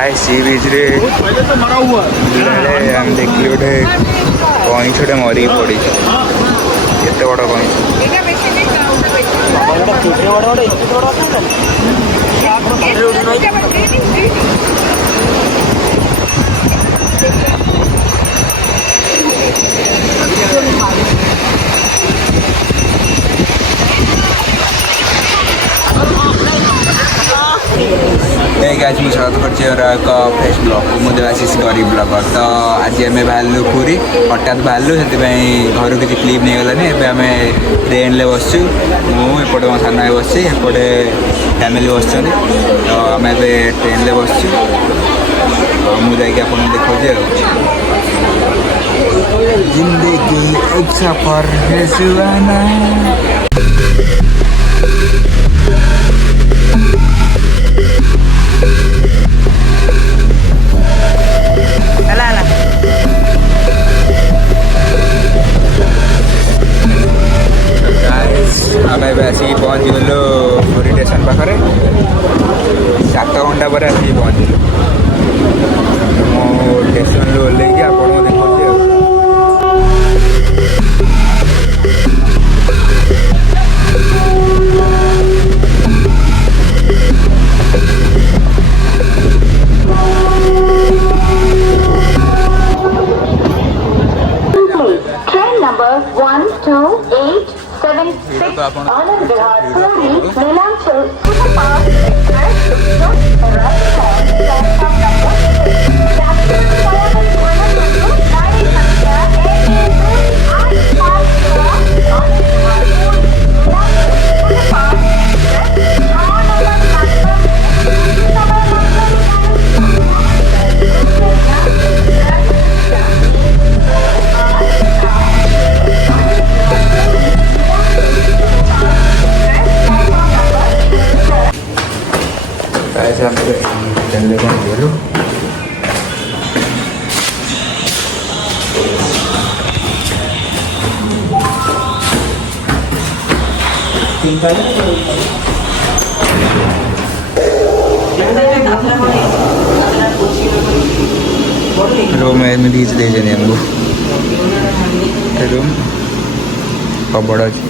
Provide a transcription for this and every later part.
गाय सी बीच रे हम देखली गोटे कईछ गोटे मरी पड़ी केते बड़ कईछ आज मुझे स्वागत करछे और एक फ्रेश ब्लॉग मु देवाशीष गरीब ब्लॉगर तो आज आम बाहर पूरी हठात बाहर से घर किसी क्लिप नहीं गलानी आम ट्रेन में बसचु मुझे मो सान भाई बस एपटे फैमिली बस तो आम ट्रेन में बसचु मुझे देखा जिंदगी एक सफर है सुहाना आम आसिक पहुँच गलु पुरी स्टेशन पाखे 7 घंटा पर आसिक पहुँचलु मो स्टेशन ओल्लैक आपको देखा 12876 Anand Vihar Puri Neelachal Superfast Express just arrived from platform number 6. Captain Sayaman Gurnatundu Nari Sankhya 882 Anand Vihar Puri Neelachal Superfast Express Anand platform room में दीज दे हमको रूम कबड़ अच्छी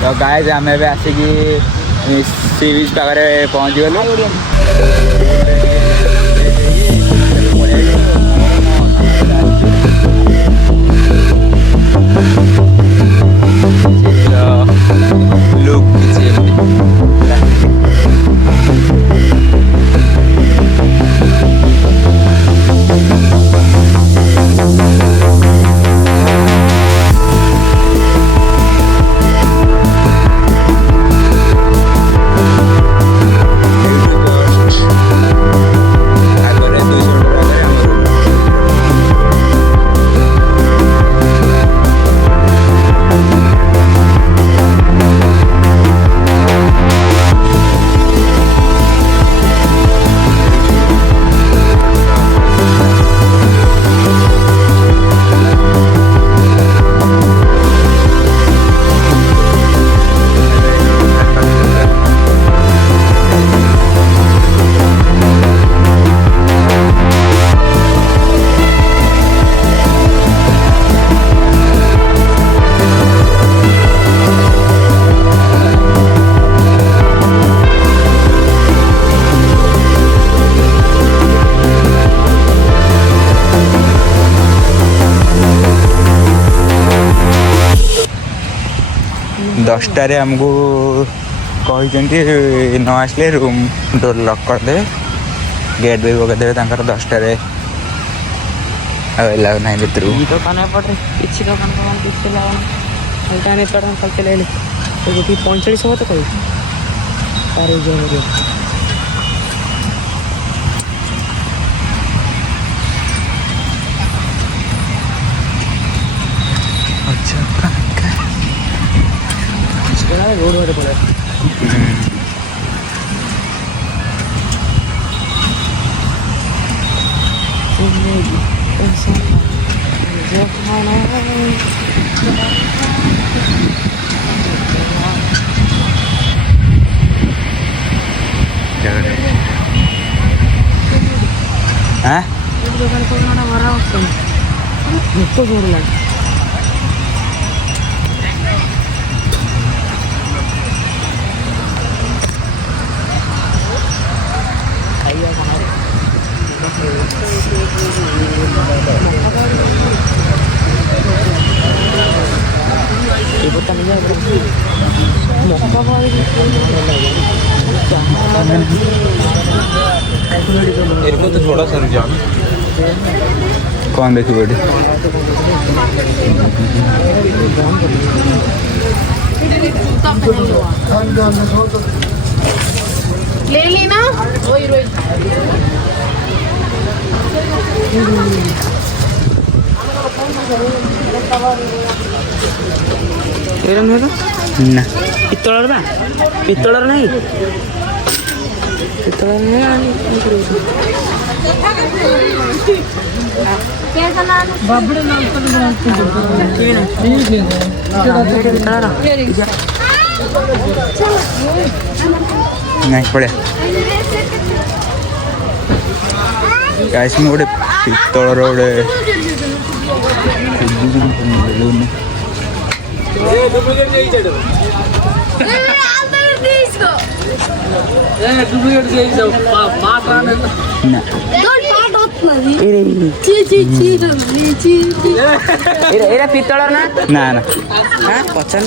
तो गाइस आम आसिक सी बीच पाखे पहुँच गलु लुक दसटारे आमको कहते न आसले रूम डोर लॉक करदे गेट भी पकईदे 10टारे अलाउ ना भर दुकान पटे किसी दुकान किसी चले 45 हो तो कह रोड वाले पड़े हाँ ଦୋକାନ କ'ଣ ଭରା ବସୁନି ଭୋକ ଜୋର ଲାଗେ ଖାଇବା ବାହାରେ ये पता नहीं है मक्का इनको तो थोड़ा सा रुझान कौन देखी बेटी ले ली ना ना ପିତ୍ତଳର ବା ପିତ୍ତଳର ନାହିଁ ପିତ୍ତଳର ନାହିଁ ବାବୁଡେ नहीं पड़े गाइस में गोटे पित्तलर गोटे ଏରା ପିତ୍ତଳର ନା ना ନା ହଁ ପଚାର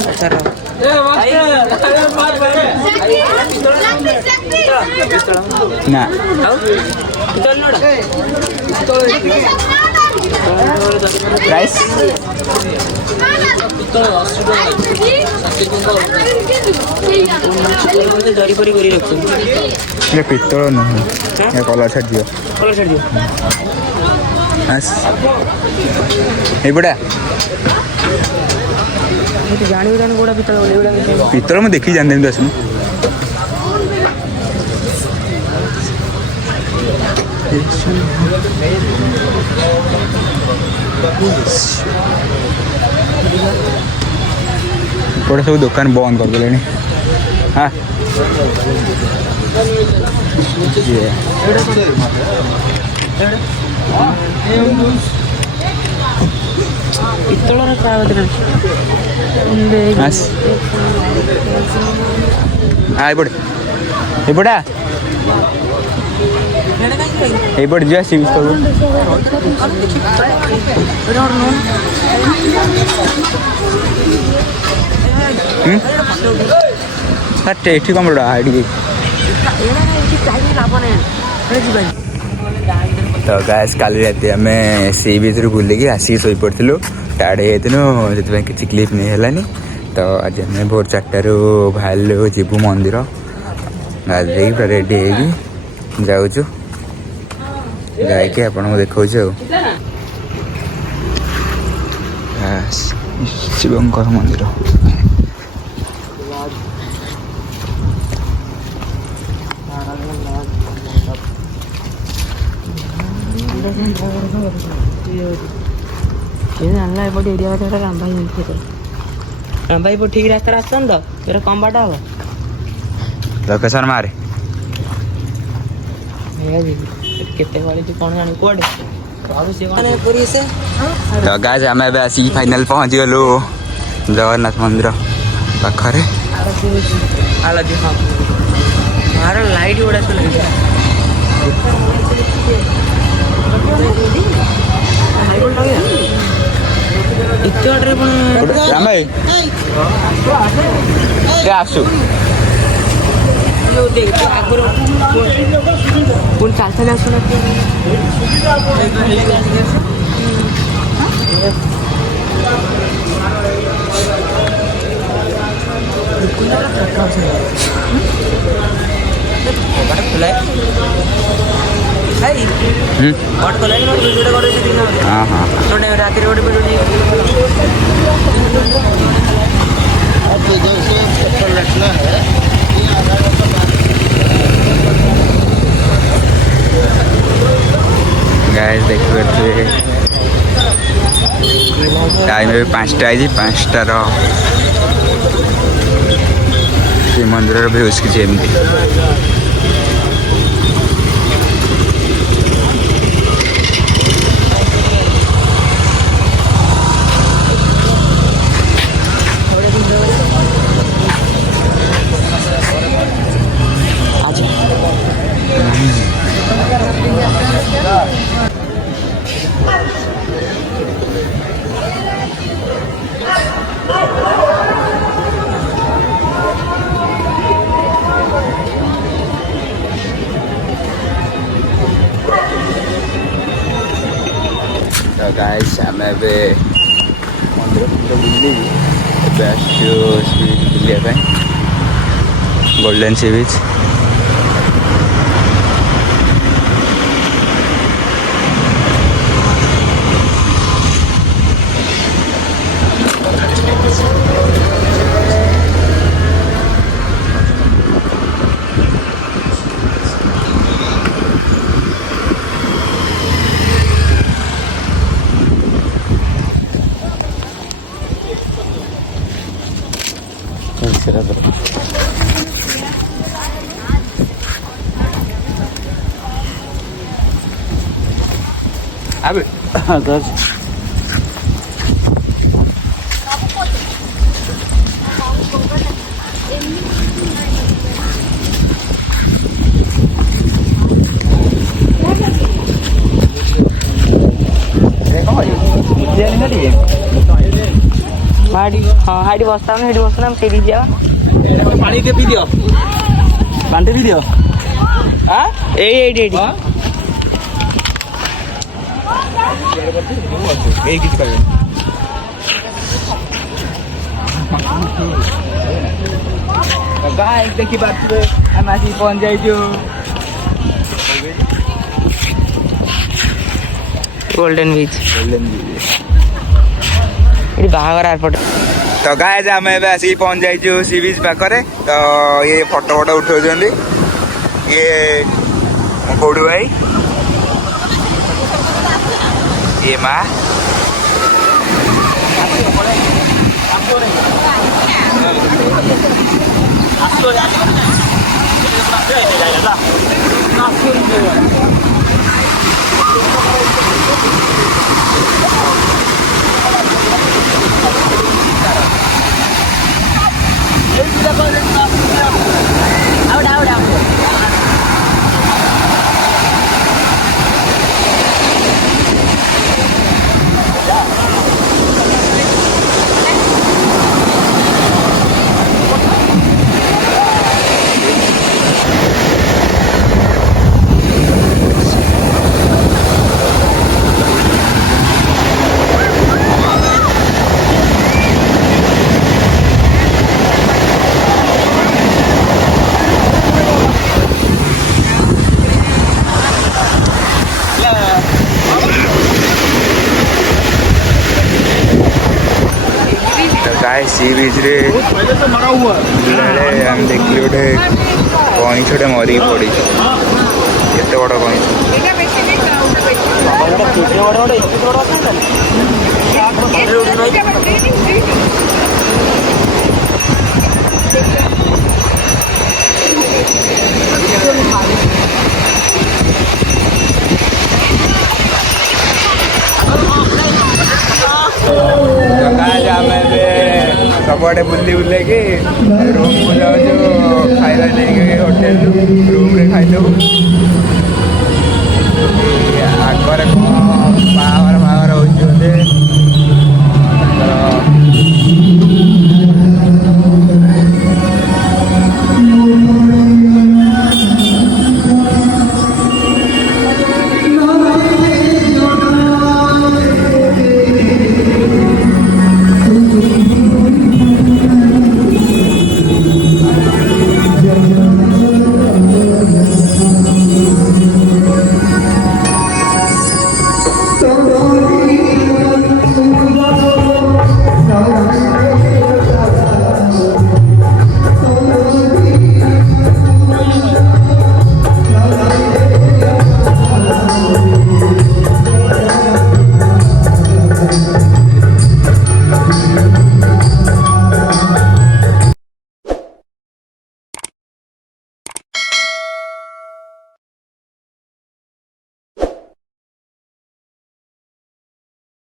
ନା प्राइस ଜରି ପରି କରି ରଖୁ ये पित्तल नहीं ये कलर छाड़ दियो କଲର ଛାଡ଼ି ଦିଅ बस ये बड़ा ତୁ ଜାଣିବୁ ଜାଣି କୋଉଟା ପିତ୍ତଳ ବୋଲି ଏଗୁଡ଼ା पित्तल मैं देखी जानते दस में पड़े सब दुकान बंद कर देले हाँ ପିତ୍ତଳର ଚା बस हाँ ये बड़ा ये बड़ा जो सी करू ଏଠି କଣ ବଡ଼ ଏଠି ତ ଗାଇସ୍ କାଲି ରାତି ଆମେ ସି ବିଚ୍ରୁ ବୁଲିକି ଆସିକି ଶୋଇପଡ଼ିଥିଲୁ ଟାୟାର୍ଡ଼ ହେଇଯାଇଥିଲୁ ସେଥିପାଇଁ କିଛି କ୍ଲିପ୍ ନେଇ ହେଲାନି ତ ଆଜି ଆମେ ଭୋର 4ଟାରୁ ବାହାରିଲୁ ଯିବୁ ମନ୍ଦିର ଗାଧେଇକି ପୁରା ରେଡ଼ି ହେଇକି ଯାଉଛୁ ଯାଇକି ଆପଣଙ୍କୁ ଦେଖାଉଛି ଆଉ ଶିବଙ୍କର ମନ୍ଦିର ଜାଣିଲା ଏପଟେ ଏରିଆ କଥା ରାମ୍ଭାଇ ରାମ୍ଭାଇ ଏପଟେ ଠିକ୍ ରାସ୍ତାରେ ଆସୁଛନ୍ତି ତ ଏରା କମ୍ ବାଟ ହବ ଲୋକେସନ୍ ମାରେ କେତେ ଗଳିଛି କ'ଣ ଜାଣିବୁ କୁଆଡ଼େ ତ ଗାଇସ୍ ଆମେ ଏବେ ଆସିକି ଫାଇନାଲ୍ ପହଞ୍ଚିଗଲୁ ଜଗନ୍ନାଥ ମନ୍ଦିର ପାଖରେ ଲାଇଟ୍ ଗୁଡ଼ା ଏତେ ବାଟରେ ପୁଣି ଆମେ ଆସୁ ଆଗରୁ ପୁଣି ଚାଲି ଚାଲି ଆସୁନା हाँ हाँ ରାତିରେ ଗୋଟେ गाइस देखिए टाइम भी 5टा है 5टार श्री मंदिर भ्यूज किसी एमती ଆମେ ଏବେ ମନ୍ଦିର ଫନ୍ଦିର ବୁଲିବି ଏବେ ଆସିଛୁ ସି ବିଚ୍ ବୁଲିବା ପାଇଁ golden sea beach. Abi, guys. Heidi बसता हेटी बसना हम सेठी जा पानी के पी दियो बांटे पी दियो हां एडी এই কিছু পাবেন গাইস দেখি পাচ্ছি আমি আসি পৌঁছ যাইছো गोल्डन बीच ये बाहागर एयरपोर्ट। तो गाइस आम ए आसिक पहुंच जाइछु सी बीच पाखरे तो ये फोटो फोटो उठाउछन्ती ये कोडू भाई ये माँ सी बीच रे हम देखिए गोटे कईछ गोटे मरी पड़ी केते बड़ कईछ सबुआड़े बुली बुले कि रूम को जाऊँ खाइला नहीं होटेल रूम रे खाइदेबू आगे बाहर बाहर हो